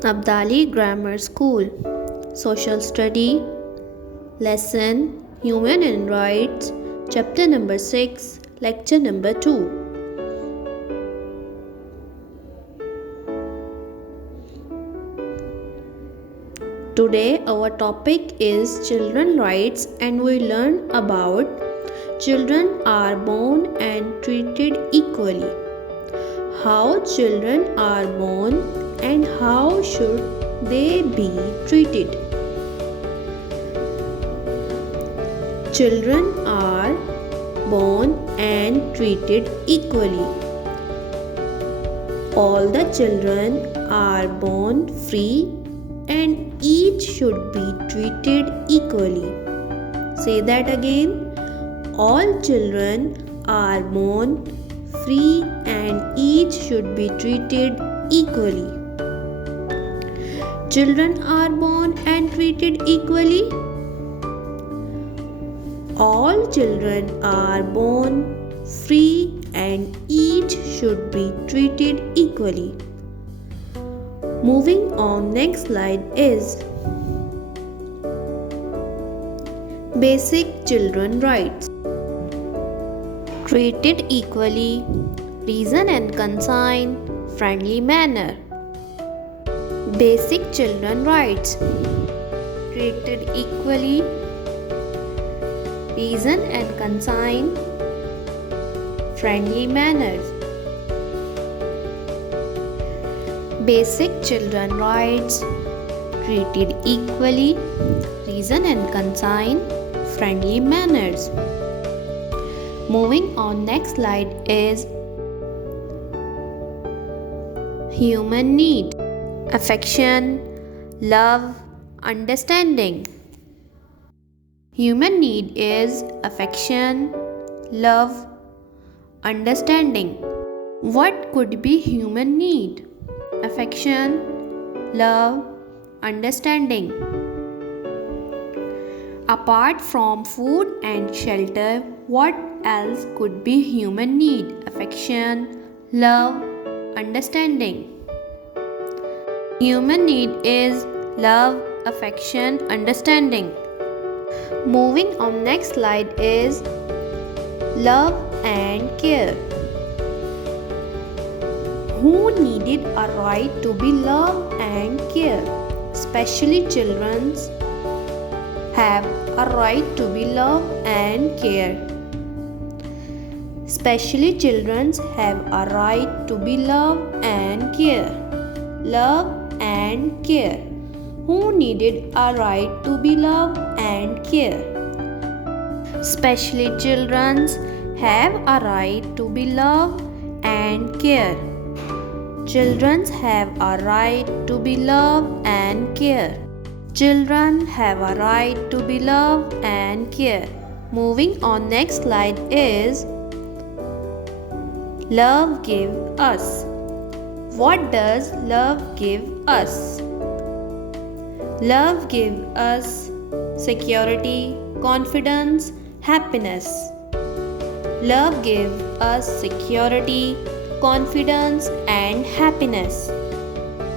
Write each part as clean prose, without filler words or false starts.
Abdali Grammar School. Social Study. Lesson Human and Rights. Chapter number 6. Lecture number 2. Today our topic is children rights, and we learn about children are born and treated equally. How children are born and how should they be treated? Children are born and treated equally. All the children are born free and each should be treated equally. Say that again. All children are born free and each should be treated equally. Children are born and treated equally. All children are born free and each should be treated equally. Moving on, next slide is basic children rights. Treated equally, reason and consent, friendly manner. Basic children rights. Treated equally, reason and consent, friendly manners. Basic children rights. Treated equally, reason and consent, friendly manners. Moving on, next slide is human need. Affection, love, understanding. Human need is affection, love, understanding. What could be human need? Affection, love, understanding. Apart from food and shelter, what else could be human need? Affection, love, understanding. Human need is love, affection, understanding. Moving on, next slide is love and care. Who needed a right to be loved and cared? Especially children have a right to be loved and cared. Especially children have a right to be loved and cared. Love and care. Who needed a right to be loved and cared? Especially children have a right to be loved and cared. Children have a right to be loved and cared. Children have a right to be loved and cared. Moving on, next slide is love give us. What does love give us? Love give us security, confidence, happiness. Love give us security, confidence and happiness.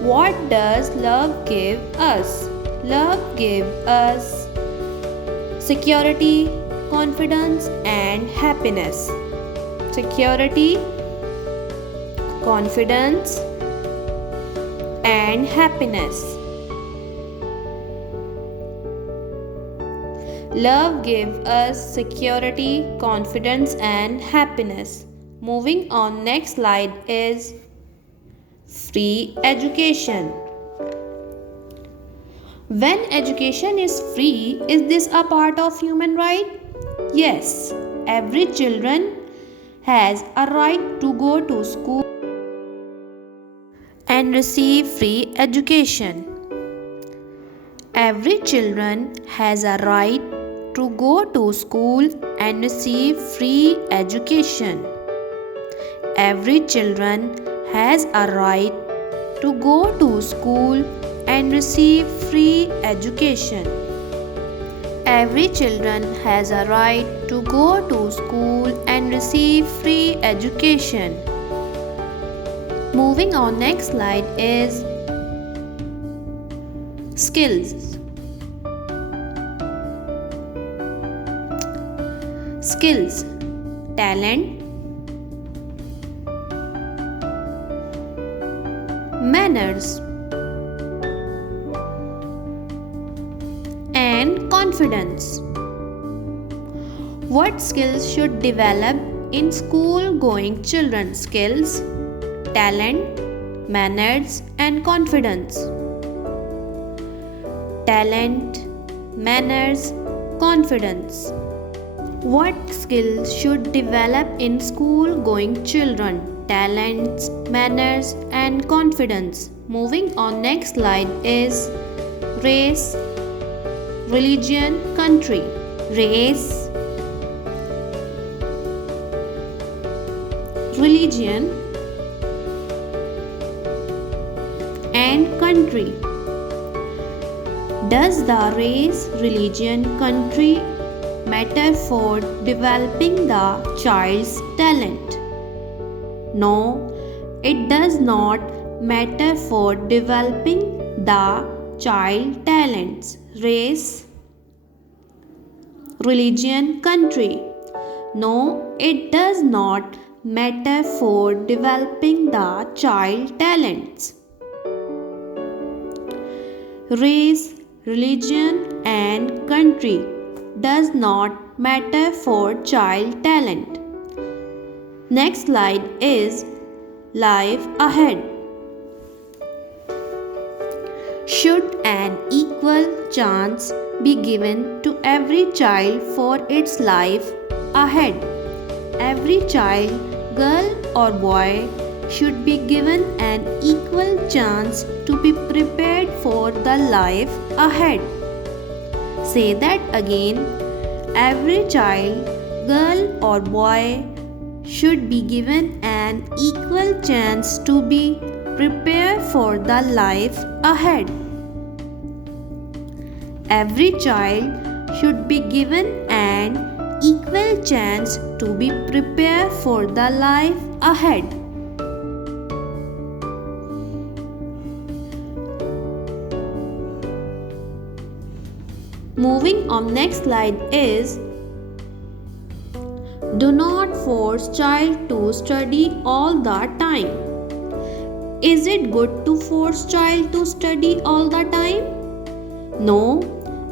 What does love give us? Love give us security, confidence and happiness. Security, confidence and happiness. Love give us security, confidence and happiness. Moving on, next slide is free education. When education is free, is this a part of human right? Yes, every children has a right to go to school and receive free education. Every children has a right to go to school and receive free education. Every children has a right to go to school and receive free education. Every children has a right to go to school and receive free education. Moving on, next slide is skills. Skills: talent, manners, and confidence. What skills should develop in school-going children? Skills, talent, manners, and confidence. Talent, manners, confidence. What skills should develop in school-going children? Talents, manners, and confidence. Moving on, next slide is race, religion, country. Race, religion, and country. Does the race, religion, country matter for developing the child's talent? No, it does not matter for developing the child talents. Race, religion, country. No, it does not matter for developing the child talents. Race, religion, and country does not matter for child talent. Next slide is life ahead. Should an equal chance be given to every child for its life ahead? Every child, girl or boy, should be given an equal chance to be prepared for the life ahead. Say that again. Every child, girl or boy, should be given an equal chance to be prepared for the life ahead. Every child should be given an equal chance to be prepared for the life ahead. Moving on, next slide is do not force child to study all the time. Is it good to force child to study all the time? No,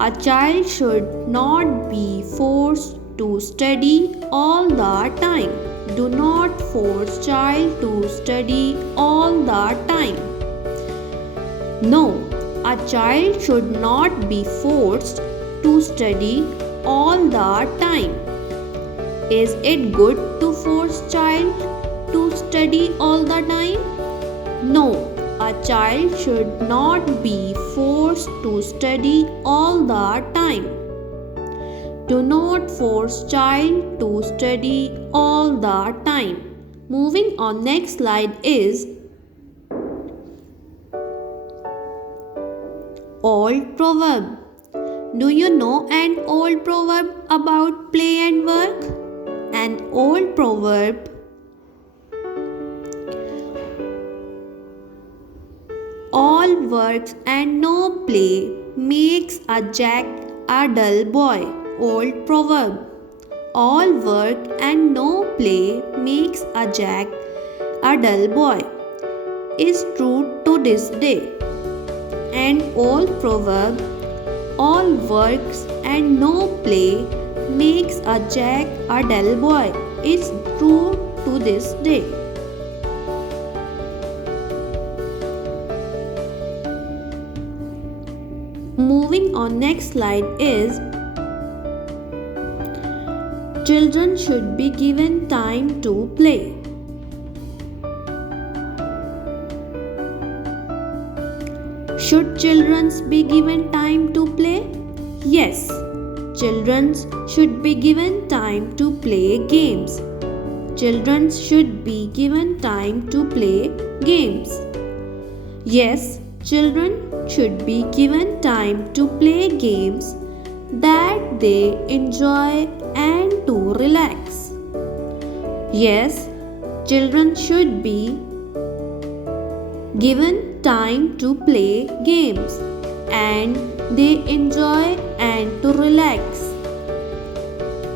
a child should not be forced to study all the time. Do not force child to study all the time. No, a child should not be forced to study all the time. Is it good to force child to study all the time? No, a child should not be forced to study all the time. Do not force child to study all the time. Moving on, next slide is old proverb. Do you know an old proverb about play and work? An old proverb: all work and no play makes a jack a dull boy. Old proverb: all work and no play makes a jack a dull boy is true to this day. An old proverb: all works and no play makes a jack a dull boy is true to this day. Moving on, next slide is children should be given time to play. Should children be given time to play? Yes, children should be given time to play games. Children should be given time to play games. Yes, children should be given time to play games that they enjoy and to relax. Yes, children should be given time to play games and they enjoy and to relax.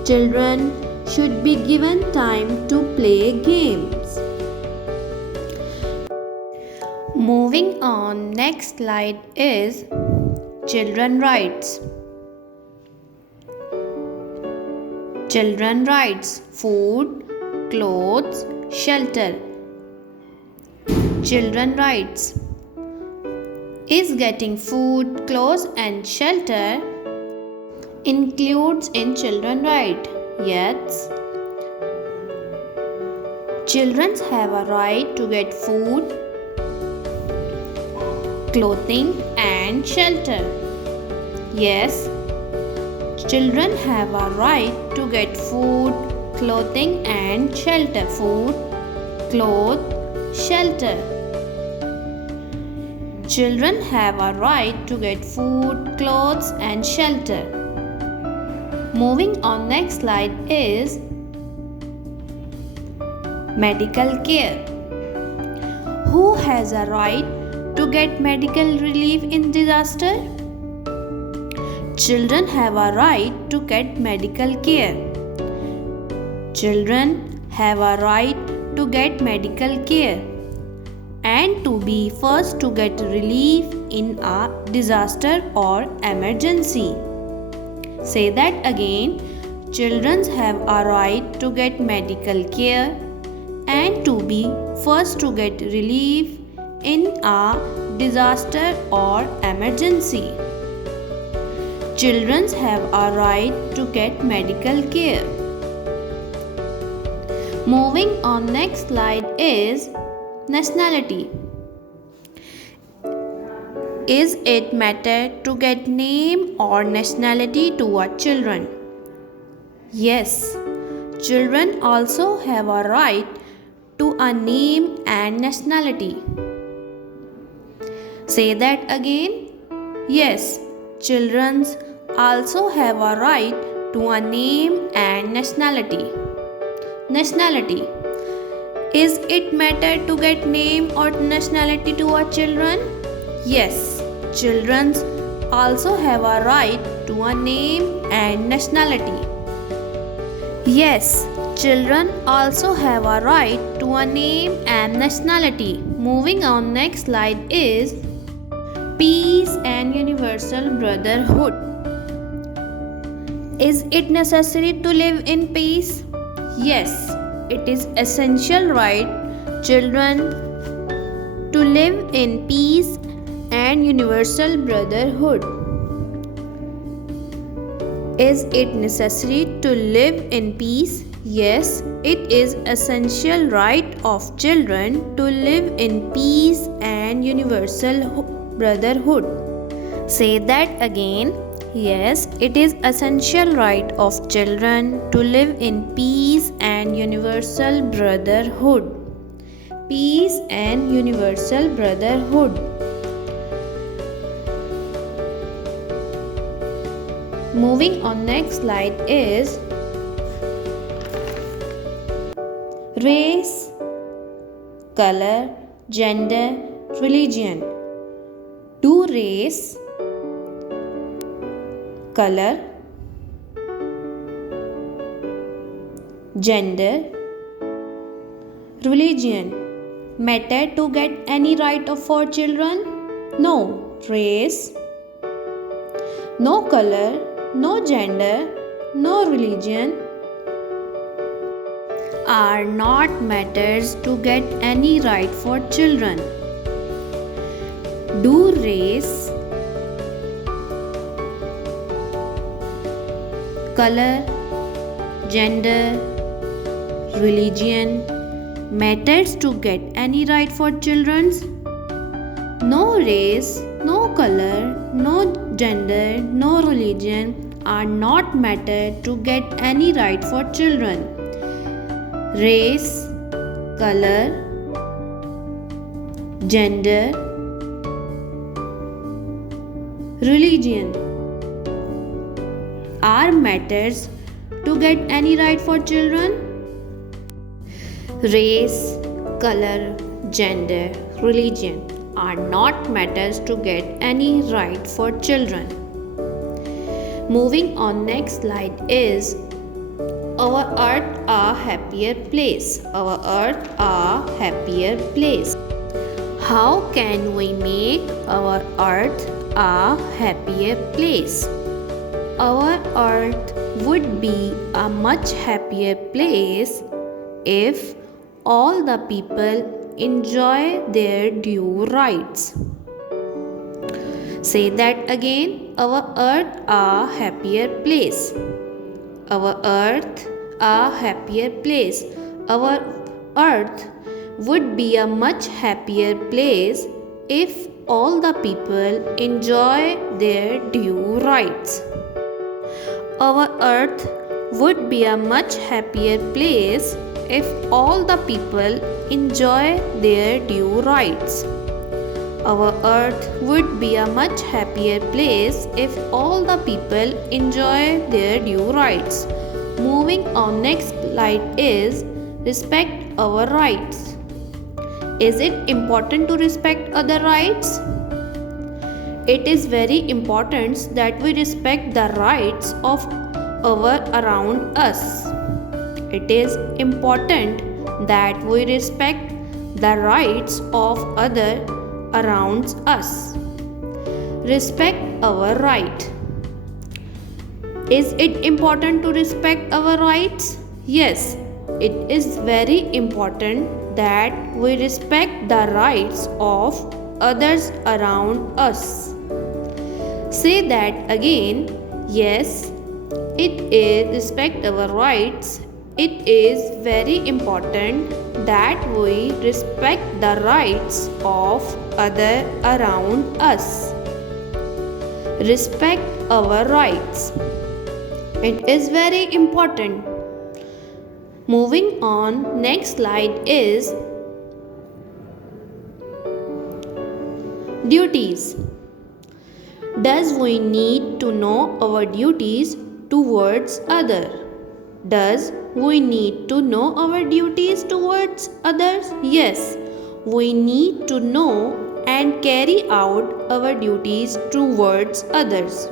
Children should be given time to play games. Moving on, next slide is children rights. Children rights: food, clothes, shelter. Children rights is getting food, clothes and shelter includes in children right. Yes, children have a right to get food, clothing and shelter. Yes, children have a right to get food, clothing and shelter. Food, clothes, shelter. Children have a right to get food, clothes and shelter. Moving on, next slide is medical care. Who has a right to get medical relief in disaster? Children have a right to get medical care. Children have a right to get medical care and to be first to get relief in a disaster or emergency. Say that again. Children have a right to get medical care and to be first to get relief in a disaster or emergency. Children have a right to get medical care. Moving on, next slide is nationality. Is it matter to get name or nationality to our children? Yes, children also have a right to a name and nationality. Say that again. Yes, children also have a right to a name and nationality. Nationality. Is it matter to get name or nationality to our children? Yes, children also have a right to a name and nationality. Yes, children also have a right to a name and nationality. Moving on, next slide is peace and universal brotherhood. Is it necessary to live in peace? Yes, it is essential right children to live in peace and universal brotherhood. Is it necessary to live in peace? Yes, it is essential right of children to live in peace and universal brotherhood. Say that again. Yes, it is essential right of children to live in peace and universal brotherhood. Peace and universal brotherhood. Moving on, next slide is race, color, gender, religion. Do race, color, gender, religion matter to get any right of for children? No. Race, no color, no gender, no religion are not matters to get any right for children. Do race, color, gender, religion matters to get any right for children? No race, no color, no gender, no religion are not matter to get any right for children. Race, color, gender, religion are matters to get any right for children? Race, color, gender, religion are not matters to get any right for children. Moving on, next slide is our earth a happier place. Our earth a happier place. How can we make our earth a happier place? Our earth would be a much happier place if all the people enjoy their due rights. Say that again. Our earth a happier place. Our earth a happier place. Our earth would be a much happier place if all the people enjoy their due rights. Our earth would be a much happier place if all the people enjoy their due rights. Our earth would be a much happier place if all the people enjoy their due rights. Moving on, next slide is respect our rights. Is it important to respect other rights? It is very important that we respect the rights of our around us. It is important that we respect the rights of other around us. Respect our right. Is it important to respect our rights? Yes, it is very important that we respect the rights of others around us. Say that again. Yes, it is respect our rights. It is very important that we respect the rights of others around us. Respect our rights. It is very important. Moving on, next slide is duties. Does we need to know our duties towards others? Does we need to know our duties towards others? Yes, we need to know and carry out our duties towards others.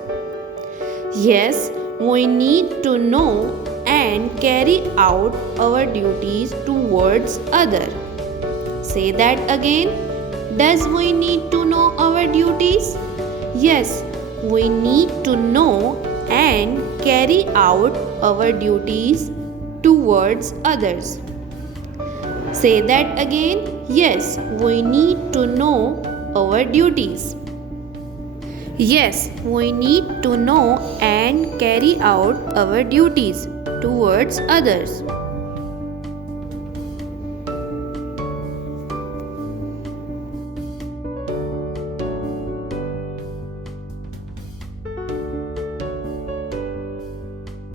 Yes, we need to know and carry out our duties towards others. Say that again. Does we need to know our duties? Yes, we need to know and carry out our duties towards others. Say that again. Yes, we need to know our duties. Yes, we need to know and carry out our duties towards others.